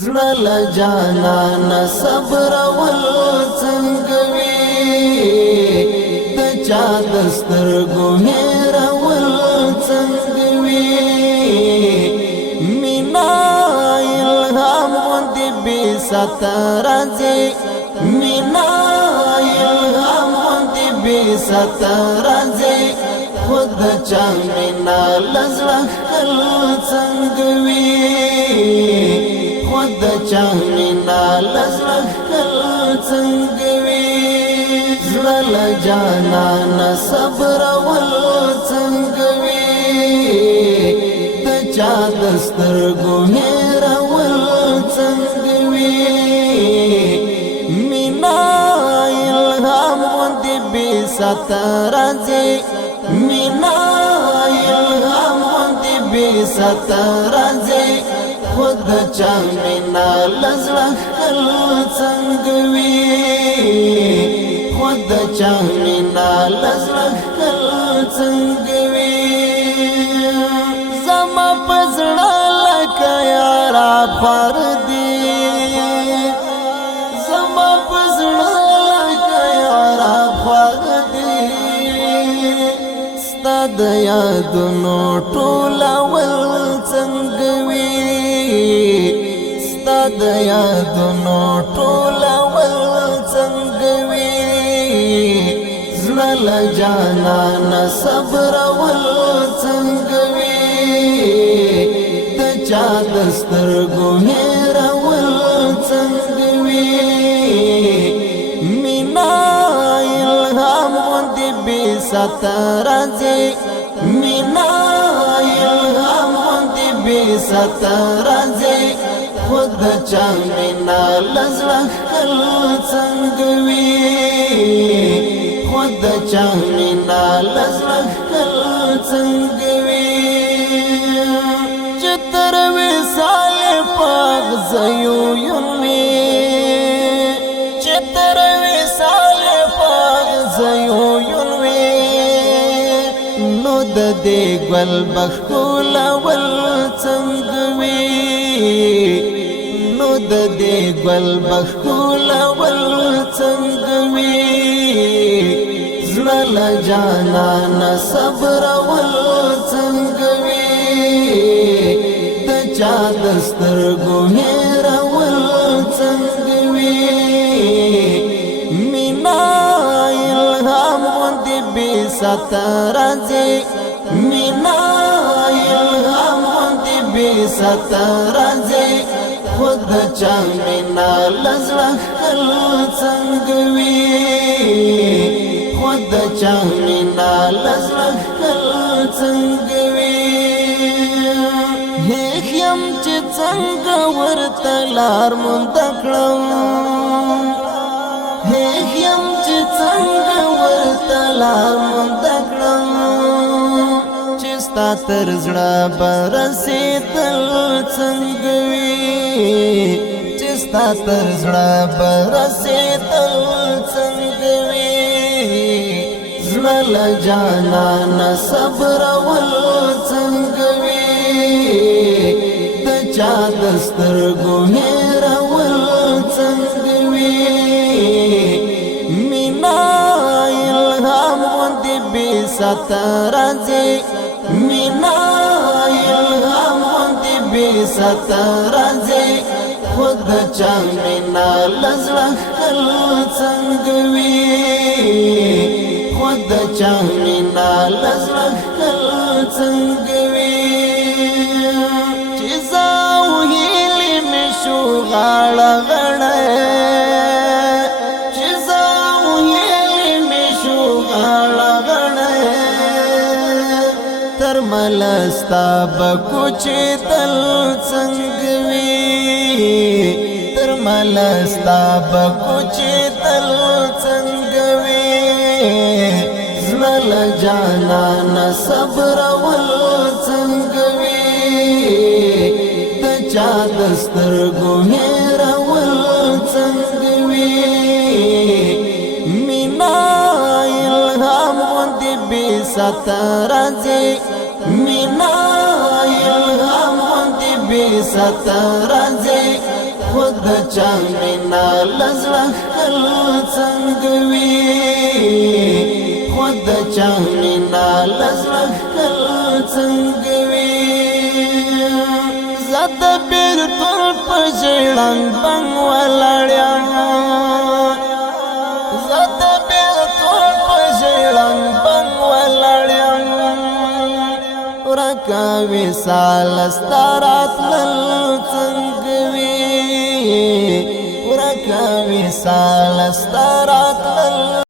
زړه له جانانه صبر ول څنګه وي د چا د سترګو هېرول څنګه وي مینا الهام غوندې بې ساته راځي مینا الهام غوندې بې ساته راځي خود د چا مینا له زړه ښکل څنګه وي خود د چا مینا له زړه ښکل څنګه وي زړه له جانانه صبرول څنګه وي د چا د سترګو هېرول څنګه وي مینا الهام غوندې بې ساته راځي مینا الهام غوندې بې ساته راځي خود د چا مینا له زړه ښکل څنګه وي خود د چا مینا له زړه ښکل څنګه وي زما په زړه لکه یاره خوار دی زما په زړه لکه یاره خوار دی ستا د یادونو ټولول څنګه وي ستا د یادونو ټولول څنګه وي زړه له جانانه صبرول څنګه وي د چا د سترګو هېرول څنګه وي مینا الهام غوندې بې ساته راځي مینا الهام غوندې بې ساته راځي خود د چا مینا له زړه ښکل څنګه وي خود د چا مینا له زړه ښکل څنګه وي چې تر وصال په اغزیو یونوي چې تر وصال په اغزیو یونوي نو د دې ګل بښکلول څنګه وي نو د دې ګل بښکلول څنګه وي زړه له جانانه صبرول څنګه وي د چا د سترګو هېرول څنګه وي مینا الهام غوندې بې ساته راځي مینا الهام غوندې بې ساته راځي خود د چا مینا له زړه ښکل څنګه وي خود د چا مینا له زړه ښکل څنګه وي هیښ یم چې څنګه ورته لار مونده کړم هیښ یم چې څنګه ورته لار مونده کړم چې ستا تر زړه به رسېدل څنګه وي چې ستا تر زړه به رسېدل څنګه وي زړه له جانانه صبرول څنګه وي د چا د سترګو هېرول څنګه وي مینا الهام غوندې بې ساته راځي مینا الهام غوندې بې ساته راځي خود د چا مینا له زړه ښکل څنګه وي خود د چا مینا له زړه ښکل څنګه وي چې زه او هیلې مې شو غاړه غړی چې زه او هیلې مې شو غاړه غړی تر مله ستا به کوچېدل څنګه وي تر مله ستا به کوچېدل څنګه وي زړه له جانانه صبرول څنګه وي د چا د سترګو هېرول څنګه وي مینا الهام غوندې بې ساته راځي مینا الهام غوندې بې ساته راځي خود چا مینا لزړه خل څنګه وي خود چا مینا لزړه خل څنګه وي زد بیلتون په ژړنګ بنګ ولاړم زد بیلتون په ژړنګ بنګ ولاړم ورکا وصال ستارات لل څنګه وي ورکا وصال ستارات لل